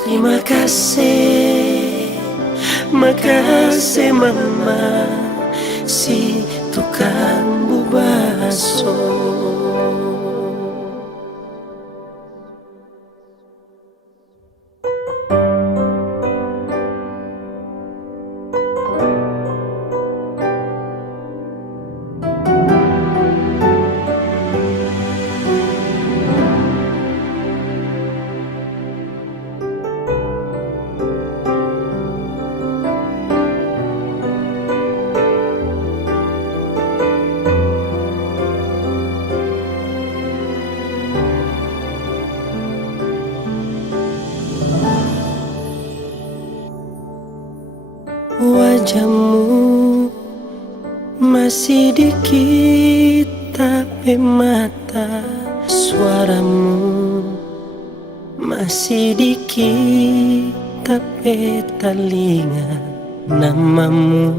Terima kasih, makasih mama si tukang bubaso. Wajahmu masih dikit tapi mata, suaramu masih dikit tapi telinga, namamu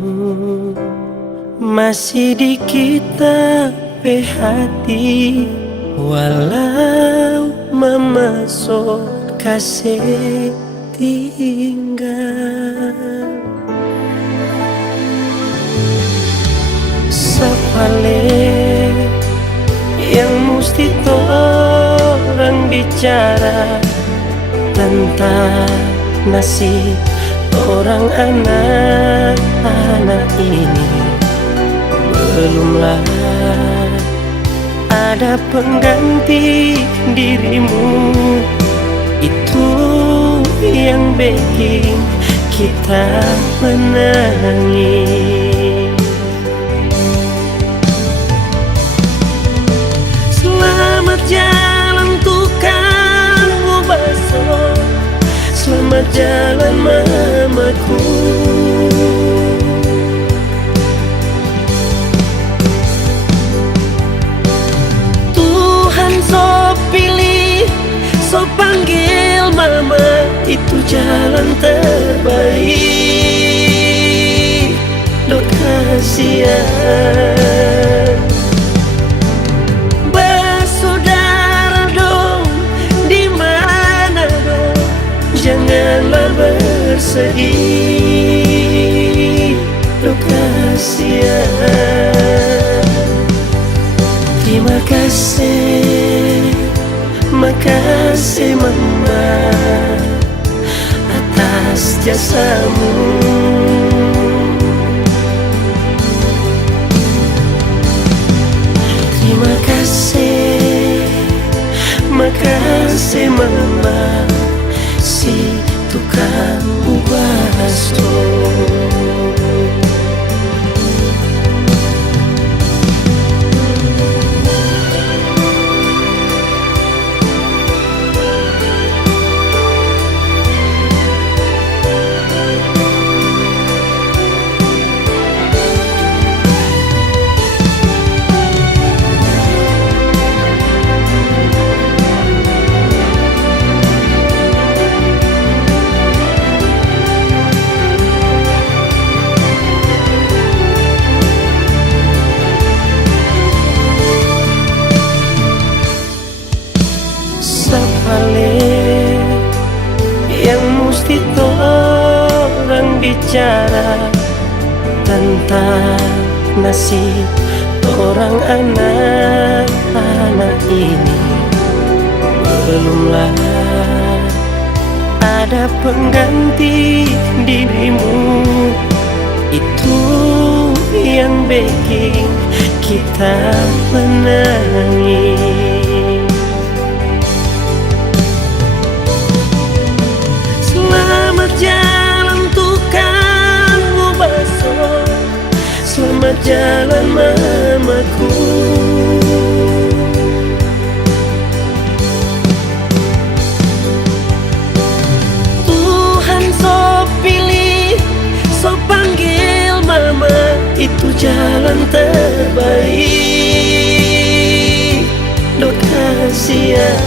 masih dikit tapi hati. Walau mama so kasih tinggal, sepale yang mesti orang bicara tentang nasib orang anak-anak ini. Belumlah ada pengganti dirimu, itu yang bikin kita menangis. Selamat jalan tukang bubaso, selamat jalan mamaku. Tuhan so pilih, so panggil mama, itu jalan terbaik. Dok kasihan bersaudara dong, di mana dong, janganlah bersedih. Dok kasihan. Terima kasih, makasih mama atas jasamu. Terima kasih, makasih mama si tukang bubaso. Yang mesti orang bicara tentang nasib orang anak-anak ini. Belumlah ada pengganti dirimu, itu yang bikin kita menangis. Selamat jalan tukang bubaso, selamat jalan mamaku. Tuhan so pilih, so panggil mama, itu jalan terbaik. Dok kasihan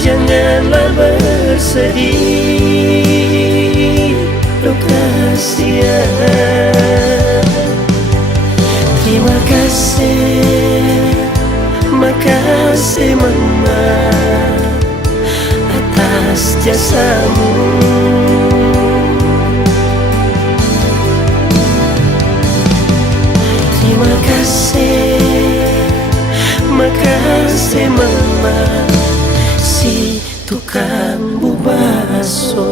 janganlah bersedih. Dok kasihan. Terima kasih. makasih mama si tukang bubaso.